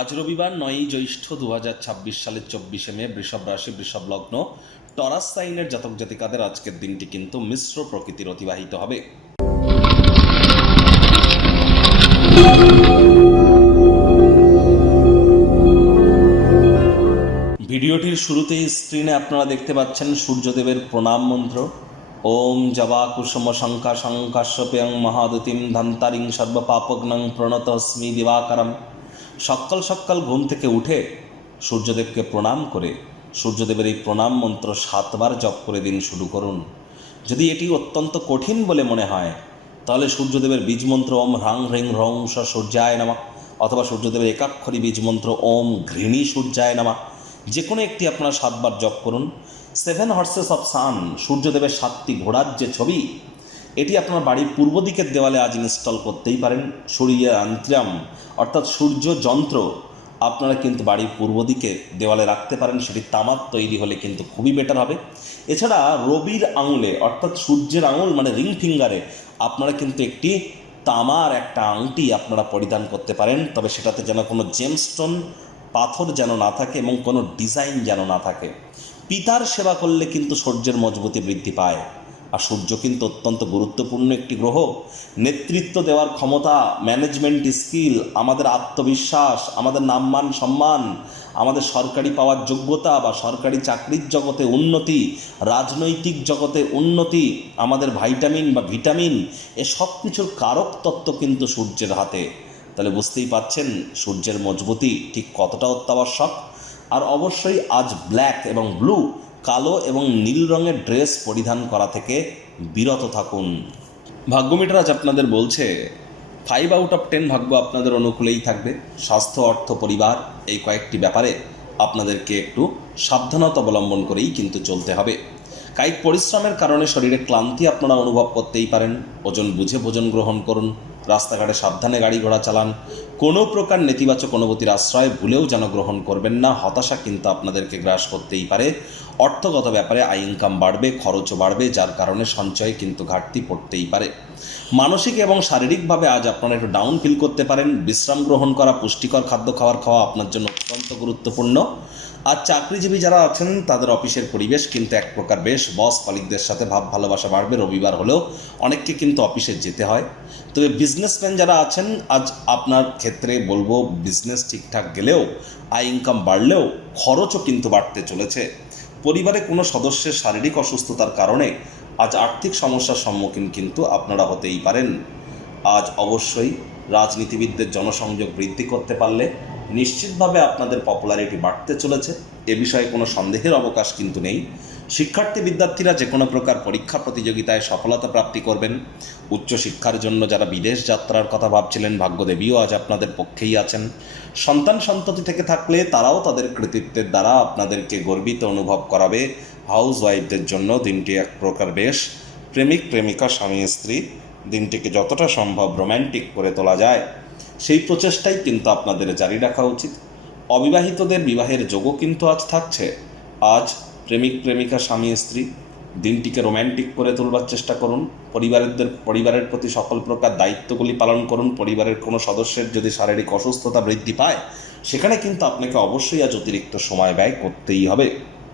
আজ রবিবার 9ই জ্যৈষ্ঠ 2026 সালের 24শে মে, বৃষভ রাশি, বৃষভ লগ্ন, টরাস সাইনের জাতক জাতিকাদের আজকের দিনটি কিন্তু মিশ্র প্রকৃতির অতিবাহিত হবে। ভিডিওটির শুরুতেই স্ক্রিনে আপনারা দেখতে পাচ্ছেন সূর্যদেবের প্রণাম মন্ত্র। ওম জবা কুসুম শঙ্কা শঙ্কাশ্যপেয়ং মহাদুতিম ধন্তারিং সর্বপাপগ্নং প্রণতস্মি দিবাকরম। সকাল সকাল ঘুম থেকে উঠে সূর্যদেবকে প্রণাম করে সূর্যদেবের এই প্রণাম মন্ত্র 7 বার জপ করে দিন শুরু করুন। যদি এটি অত্যন্ত কঠিন বলে মনে হয় তাহলে সূর্যদেবের বীজ মন্ত্র ওম হ্রাং হ্রিং হ্রং স সূর্যায় নমঃ অথবা সূর্যদেবের একাক্ষরী বীজ মন্ত্র ওম ঘৃণী সূর্যায় নমঃ, যে কোনো একটি আপনারা 7 বার জপ করুন। 7 হর্সেস অফ সান, সূর্যদেবের 7টি ঘোড়ার যে ছবি, এটি আপনার বাড়ির পূর্ব দিকের দেওয়ালে আজ ইনস্টল করতেই পারেন। সূর্য আন্ত্রাম অর্থাৎ সূর্য যন্ত্র আপনারা কিন্তু বাড়ির পূর্ব দিকে দেওয়ালে রাখতে পারেন, সেটি তামার তৈরি হলে কিন্তু খুবই বেটার হবে। এছাড়া রবির আঙুলে অর্থাৎ সূর্যের আঙুল মানে রিং ফিঙ্গারে আপনারা কিন্তু একটি তামার একটা আংটি আপনারা পরিধান করতে পারেন, তবে সেটাতে যেন কোনো জেমস্টোন পাথর যেন না থাকে এবং কোনো ডিজাইন যেন না থাকে। পিতার সেবা করলে কিন্তু সূর্যের মজবুতি বৃদ্ধি পায়, আর সূর্য কিন্তু অত্যন্ত গুরুত্বপূর্ণ একটি গ্রহ। নেতৃত্ব দেওয়ার ক্ষমতা, ম্যানেজমেন্ট স্কিল, আমাদের আত্মবিশ্বাস, আমাদের নামমান সম্মান, আমাদের সরকারি পাওয়ার যোগ্যতা বা সরকারি চাকরির জগতে উন্নতি, রাজনৈতিক জগতে উন্নতি, আমাদের ভাইটামিন বা ভিটামিন, এ সব কিছুর কারক তত্ত্ব কিন্তু সূর্যের হাতে। তাহলে বুঝতেই পাচ্ছেন সূর্যের মজবুতি ঠিক কতটা অত্যাবশ্যক। আর অবশ্যই আজ ব্ল্যাক এবং ব্লু, কালো এবং নীল রঙের ড্রেস পরিধান করা থেকে বিরত থাকুন। ভাগ্যমিটার আজ আপনাদের বলছে 5 আউট অফ 10 ভাগ্য আপনাদের অনুকূলেই থাকবে। স্বাস্থ্য, অর্থ, পরিবার, এই কয়েকটি ব্যাপারে আপনাদেরকে একটু সাবধানতা অবলম্বন করেই কিন্তু চলতে হবে। কায়িক পরিশ্রমের কারণে শরীরে ক্লান্তি আপনারা অনুভব করতেই পারেন। ওজন বুঝে ভোজন গ্রহণ করুন। রাস্তাঘাটে সাবধানে গাড়ি ঘোড়া চালান। কোনো প্রকার নেতিবাচক অনুভূতির আশ্রয় ভুলেও যেন গ্রহণ করবেন না। হতাশা কিন্তু আপনাদেরকে গ্রাস করতেই পারে। অর্থগত ব্যাপারে আয় ইনকাম বাড়বে, খরচও বাড়বে, যার কারণে সঞ্চয়ে কিন্তু ঘাটতি পড়তেই পারে। মানসিক এবং শারীরিকভাবে আজ আপনারা একটু ডাউন ফিল করতে পারেন। বিশ্রাম গ্রহণ করা, পুষ্টিকর খাদ্য খাওয়া আপনার জন্য অত্যন্ত গুরুত্বপূর্ণ। আর চাকরিজীবী যারা আছেন তাদের অফিসের পরিবেশ কিন্তু এক প্রকার বেশ, বস কলিগদের সাথে ভাব ভালোবাসা বাড়বে। রবিবার হলেও অনেককে কিন্তু অফিসে যেতে হয়। তবে বিজনেসম্যান যারা আছেন, আজ আপনার ক্ষেত্রে বলবো বিজনেস ঠিকঠাক গেলেও, আয় ইনকাম বাড়লেও খরচও কিন্তু বাড়তে চলেছে। পরিবারে কোনো সদস্যের শারীরিক অসুস্থতার কারণে আজ আর্থিক সমস্যার সম্মুখীন কিন্তু আপনারা হতেই পারেন। আজ অবশ্যই রাজনীতিবিদদের জনসংযোগ বৃদ্ধি করতে পারলে নিশ্চিতভাবে আপনাদের পপুলারিটি বাড়তে চলেছে, এ বিষয়ে কোনো সন্দেহের অবকাশ কিন্তু নেই। শিক্ষার্থী বিদ্যার্থীরা যে কোনো প্রকার পরীক্ষা প্রতিযোগিতায় সফলতা প্রাপ্তি করবেন। উচ্চশিক্ষার জন্য যারা বিদেশ যাত্রার কথা ভাবছিলেন, ভাগ্যদেবীও আজ আপনাদের পক্ষেই আছেন। সন্তান সন্ততি থেকে থাকলে তারাও তাদের কৃতিত্বের দ্বারা আপনাদেরকে গর্বিত অনুভব করাবে। হাউস ওয়াইফদের জন্য দিনটি এক প্রকার বেশ। প্রেমিক প্রেমিকা, স্বামী স্ত্রী, দিনটিকে যতটা সম্ভব রোম্যান্টিক করে তোলা যায় সেই প্রচেষ্টাই কিন্তু আপনাদের জারি রাখা উচিত। অবিবাহিতদের বিবাহের যোগও কিন্তু আজ থাকছে। আজ প্রেমিক প্রেমিকা, স্বামী স্ত্রী, দিনটিকে রোম্যান্টিক করে তোলবার চেষ্টা করুন। পরিবারের প্রতি সকল প্রকার দায়িত্বগুলি পালন করুন। পরিবারের কোনো সদস্যের যদি শারীরিক অসুস্থতা বৃদ্ধি পায়, সেখানে কিন্তু আপনাকে অবশ্যই আজ অতিরিক্ত সময় ব্যয় করতেই হবে।